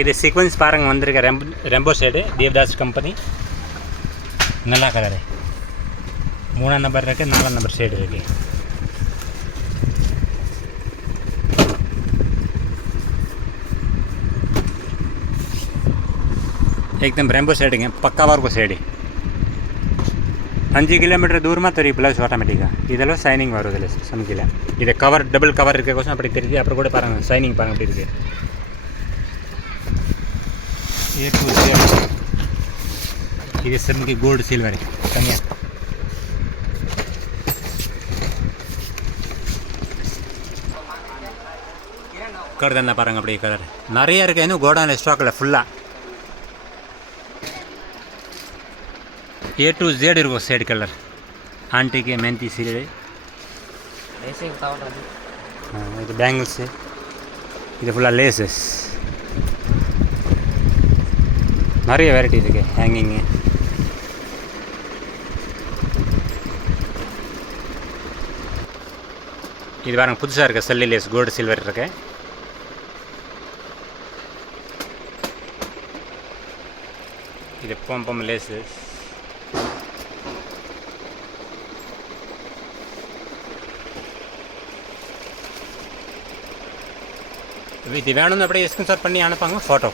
இது சீக்வன்ஸ் பாருங்கள் வந்திருக்க ரெம்போ ஷேடு தேவ்தாஸ் கம்பெனி. நல்லா கலரு. 3ஆம் நம்பர் இருக்குது, 4ஆம் நம்பர் ஷேடு இருக்குது. एकदम रेम्बो शेडिंग है, पक्का वर्क शेडी. 5 किलोमीटर दूर में तरी ब्लाउज ऑटोमेटिका इधर शाइनिंग वरुदिल्ल समझिल. इधर कवर डबल कवर इरुक्कोसम अप्पडी तेरियुदु. अप्पुறம் கூட பாருங்க ஷைனிங் பாருங்க அப்படி இருக்கு. A to Z இது செம்கி கோல்ட் சில்வர் தனியா. கலர் என்ன பாருங்க அப்படி கலர் நிறைய இருக்கு. இன்னும் கோடான ஸ்டாக்ல ஃபுல்லா A to Z इरुक्को शेड कलर आंटी के मेहंदी सीरे ऐसे बताओ ना. இது பேங்கிள்ஸ், இது ஃபுல்லாக லேசஸ், நிறைய வெரைட்டி இருக்குது. ஹேங்கிங்கு இது பாருங்க புதுசாக இருக்குது. செல்லி லேஸ் கோல்டு சில்வர் இருக்கு. இது பொம்பம் லேசஸ். இது வேணும்னு அப்படியே ஸ்கிரீன்ஷாட் பண்ணி அனுப்பாங்க ஃபோட்டோ.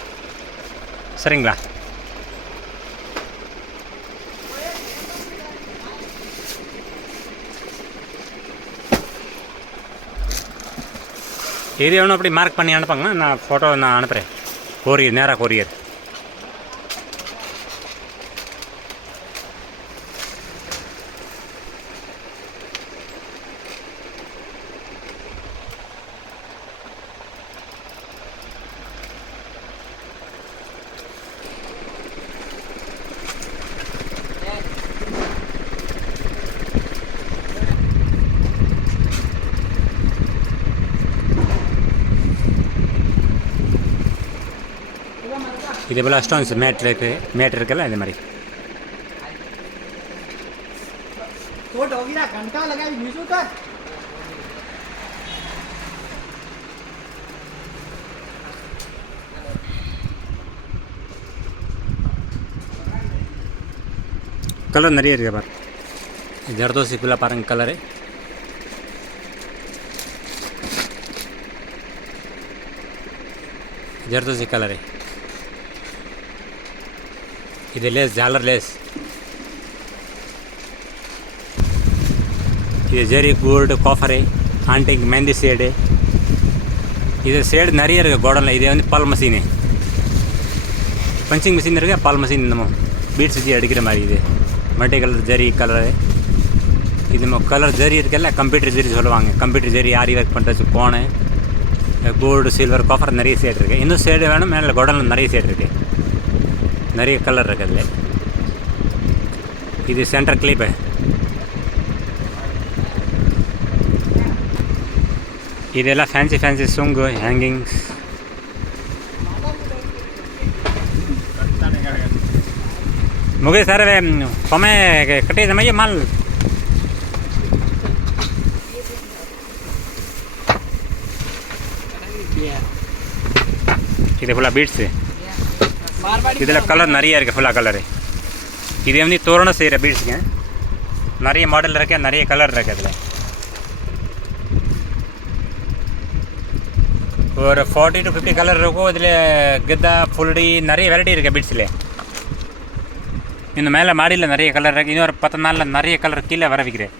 சரிங்களா? இது வேணும் அப்படி மார்க் பண்ணி அனுப்பாங்க. நான் ஃபோட்டோ நான் அனுப்புகிறேன். கொரியர், நேராக கொரியர். இதே போல் ஸ்டோன்ஸ் மேட் இருக்குல்ல இது மாதிரி. கலர் நிறைய இருக்குது பாரு. ஜர்தோசி ஃபுல்லாக பாருங்கள் கலரு. ஜர்தோசி கலரு. இது லேஸ், ஜாலர் லேஸ். இது ஜெரி கோல்டு காஃபரு ஆன்டிக் மெஹந்தி ஷேடு. இது ஷேடு நிறைய இருக்குது கோடனில். இது வந்து பால் மஷீனு, பஞ்சிங் மிஷின் இருக்குது. பால் மஷின் நம்ம பீட்ஸ் வச்சு அடிக்கிற மாதிரி. இது மல்டி கலர் ஜெரி கலரு. இது நம்ம கலர் ஜெரி இருக்குல்ல, கம்ப்யூட்டர் ஜெரி சொல்லுவாங்க. கம்ப்யூட்டர் ஜெரி ஆரி ஒர்க் பண்ணுறது போனு கோல்டு சில்வர் காஃபர் நிறைய ஷேடு இருக்குது. இன்னும் ஷேடு வேணும். மேலே கோடனில் நிறைய ஷேடு இருக்குது. நிறைய கலர் இருக்குது அதில். இது சென்டர் கிளிப்பு. இதெல்லாம் ஃபேன்சி சுங்கு ஹேங்கிங்ஸ். मुझे सर कमे कटे जमाइए माल. இது ஃபுல்லாக பீட்ஸு. இதில் கலர் நிறைய இருக்குது. ஃபுல்லாக கலரு. இது வந்து தோரணம் செய்கிற பீட்ஸுங்க. நிறைய மாடல் இருக்குது, நிறைய கலர் இருக்குது. அதில் ஒரு 40 to 50 கலர் இருக்கும். இதில் கெத்தா ஃபுல்லடி நிறைய வெரைட்டி இருக்குது பீட்ஸில். இன்னும் மேலே மாடியில் நிறைய கலர் இருக்குது. இன்னும் ஒரு 10 நாளில் நிறைய கலர் கீழே வர வைக்கிறேன்.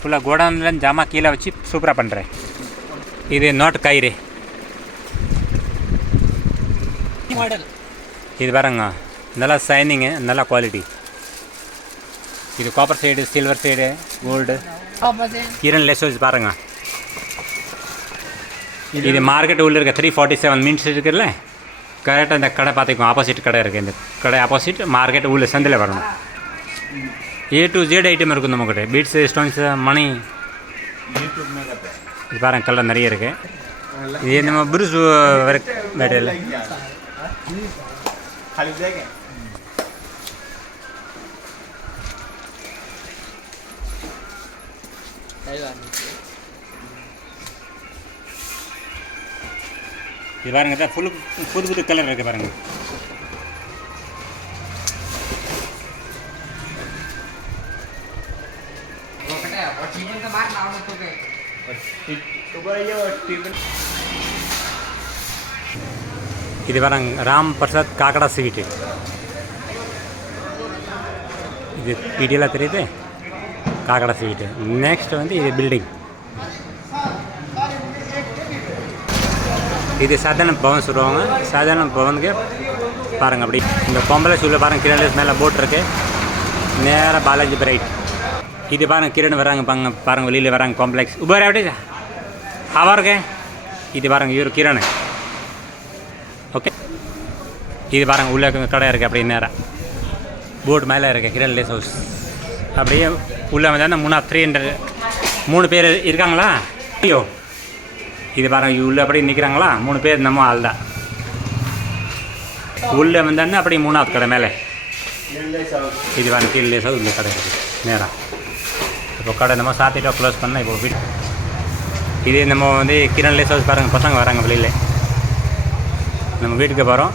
ஃபுல்லாக கோடவுனில் ஜாமா கீழே வச்சு சூப்பராக பண்ணுறேன். இது நாட் கயிறு மாடல். இது பாருங்க நல்லா ஷைனிங்கு, நல்லா குவாலிட்டி. இது copper side, silver side, gold கிரண் லெசோஸ் பாருங்க. இது மார்க்கெட் உள்ள இருக்க 347 மீன்ஸ் இருக்குல்ல, கரெக்டாக இந்த கடை பார்த்துக்கோங்க. ஆப்போசிட் கடை இருக்குது. இந்த கடை ஆப்போசிட் மார்க்கெட் உள்ள சந்தில் வரணும். A to Z ஐட்டம் இருக்கும் நம்மக்கிட்ட. பீட்ஸு, ஸ்டோன்ஸு, மணி. இது பாருங்க கலர் நிறைய இருக்குது. இது நம்ம புருஸ் மெட்டீரியல். இது பாருங்கள் தான் புது புது கலர் இருக்குது பாருங்கள். இது பாருங்க ராம் பிரசாத் காக்கடா ஸ்வீட்டு. இது வீடியோலாம் தெரியுது காக்கடா ஸ்வீட்டு. நெக்ஸ்ட் வந்து இது பில்டிங். இது சாதாரண பவன் சொல்லுவாங்க. சாதாரண பவனுக்கு பாருங்கள் அப்படி இந்த பொம்பளை சூழல் பாருங்கள். கிரண் மேலே போட் இருக்கு. நேராக பாலாஜி பிரைட். இது பாருங்கள் கிரண் வராங்க பாருங்கள் வெளியில் வராங்க காம்ப்ளெக்ஸ் உபர் எப்படி ஹவா இருக்கேன். இது பாருங்கள் இவர் கிரண். ஓகே இது பாருங்கள் உள்ளே கடை இருக்குது. அப்படியே நேராக போட் மேலே இருக்குது கிரண் லேஸ் ஹவுஸ். அப்படியே உள்ளே வந்தால் 300 பேர் இருக்காங்களா. ஐயோ இது பாருங்கள் உள்ளே அப்படியே நிற்கிறாங்களா 3 பேர் நம்ம ஆள் தான். உள்ளே வந்தானே அப்படியே 3வது கடை மேலே. இது பாருங்கள் கிரண் லேஸ் ஹவுஸ் உள்ள கடை இருக்குது நேராக. இப்போ கடை நம்ம சாத்திட்டோ க்ளோஸ் பண்ணால் இப்போ வீட்டு இது நம்ம வந்து கிரண் லேஸ் ஹவுஸ் பாருங்கள். பசங்க வராங்க வெளியில். நம்ம வீட்டுக்கு போகிறோம்.